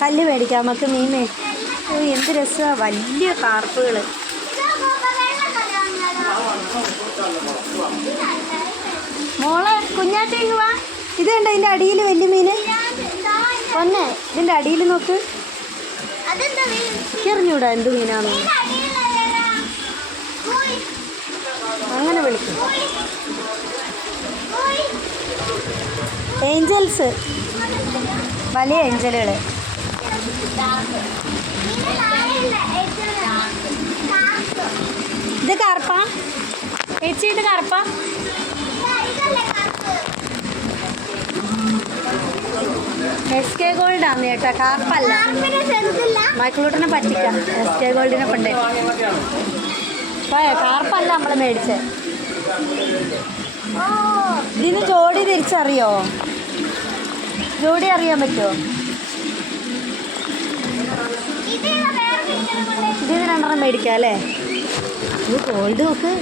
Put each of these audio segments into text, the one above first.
കല്ല് മേടിക്കാം നമുക്ക്. മീൻ എന്ത് രസമാണ്, വലിയ കാർപ്പുകൾ. മോളെ കുഞ്ഞാറ്റേക്ക് വാ. ഇതുണ്ട് ഇതിൻ്റെ അടിയിൽ വലിയ മീൻ. പൊന്നെ ഇതിൻ്റെ അടിയിൽ നോക്ക്. എറിഞ്ഞൂടാ എന്ത് മീനാണ് അങ്ങനെ വിളിക്കും. ഏഞ്ചൽസ്, വലിയ ഏഞ്ചലുകൾ. ഇത് കറുപ്പാ ചേച്ചി, ഇത് കറുപ്പാ. എസ് കെ ഗോൾഡ് ആണ് കേട്ടോ, കാർപ്പല്ല. മൈക്കിളൂട്ടിനെ പറ്റിക്കാം. എസ് കെ ഗോൾഡിനെ കൊണ്ടേ കാർപ്പല്ല നമ്മൾ മേടിച്ചേ. ഇതിന് ജോഡി തിരിച്ചറിയോ? ജോഡി അറിയാൻ പറ്റുമോ? ഇതിന് 2 മേടിക്കാം അല്ലേ? ഇത് ഗോൾഡ് നോക്ക്.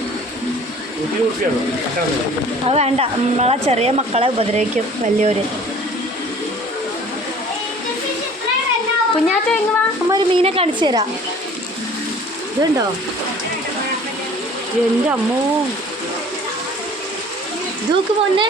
അത് വേണ്ട, നമ്മളെ ചെറിയ മക്കളെ ഉപദ്രവിക്കും വലിയവര്. കുഞ്ഞാറ്റ എങ്ങ് വാ, അമ്മ ഒരു മീനെ കാണിച്ചു തരാം. ഇതുണ്ടോ? എൻ്റെ അമ്മോ, ഇതൊക്കെ പോന്നെ.